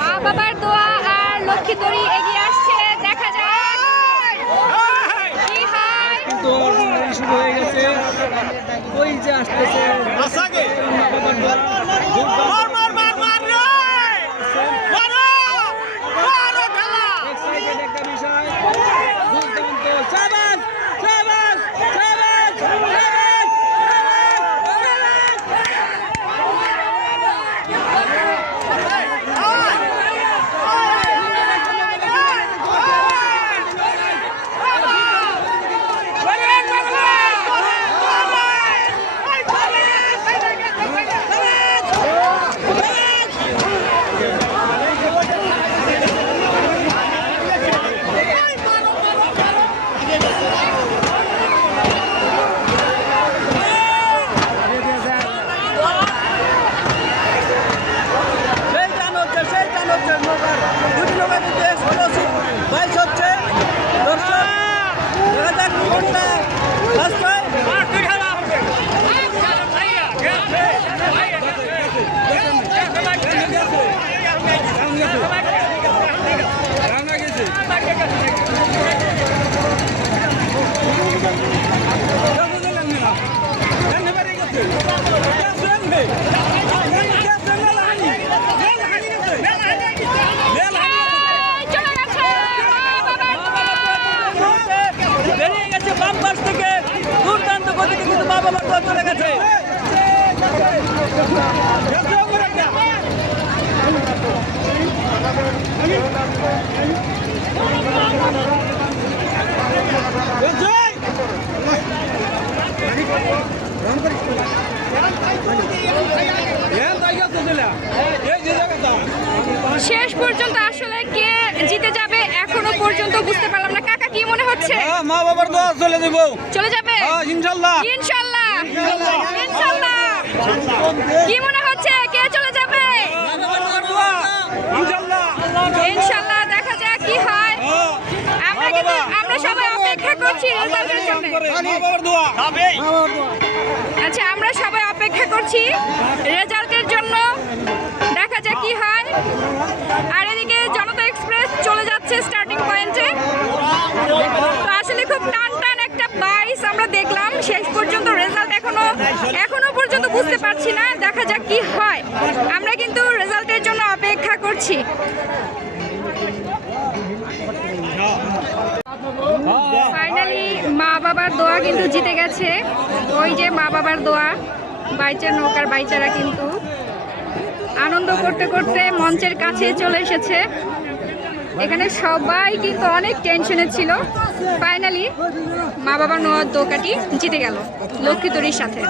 মা বাবার দোয়া আর লক্ষ্মী দড়ি এগিয়ে আসছে দেখা যাক। হয়? শুরু হয়ে গেছে। ওই যে আসতেছে মা বাবার দোয়া। Excited একটা বিষয় দুর্দান্ত চাবাস চাবাস চাবাস চাবাস সেই টান হচ্ছে সেই টান হচ্ছে নৌকার দুটি নৌকা কিন্তু এক্সপ্লোসিভ বাইশ হচ্ছে দর্শক দেখা যাক কোনটা ফার্স্ট হয় এই, চলে গেছে মা বাবার দোয়া বেরিয়ে গেছে বাম পাশ থেকে দুর্দান্ত গতিতে কিন্তু মা বাবার দল চলে গেছে। শেষ পর্যন্ত আসলে কে জিতে যাবে এখনও পর্যন্ত বুঝতে পারলাম না কাকা কি মনে হচ্ছে মা বাবার দোয়া চলে দেব। চলে যাবে? ইনশাল্লাহ। ইনশাল্লাহ ইনশাল্লাহ। কি মনে হচ্ছে? কে চলে যাবে? ইনশাল্লাহ দেখা যাক কি হয়। আমরা কিন্তু আমরা সবাই অপেক্ষা করছি রেজাল্টের জন্য। আচ্ছা আমরা সবাই অপেক্ষা করছি রেজাল্টের জন্য। দেখা যাক কি হয়। এখনও পর্যন্ত বুঝতে পারছি না, দেখা যাক কি হয়। আমরা কিন্তু রেজাল্টের জন্য অপেক্ষা করছি। ফাইনালি মা বাবার দোয়া কিন্তু জিতে গেছে। ওই যে মা বাবার দোয়া, বাইচার নৌকার বাইচারা কিন্তু। আনন্দ করতে করতে মঞ্চের কাছে চলে এসেছে। এখানে সবাই কিন্তু অনেক টেনশনে ছিল। ফাইনালি মা বাবা নোয়ার দোকাটি জিতে গেল, লক্ষ্মী তরির সাথে।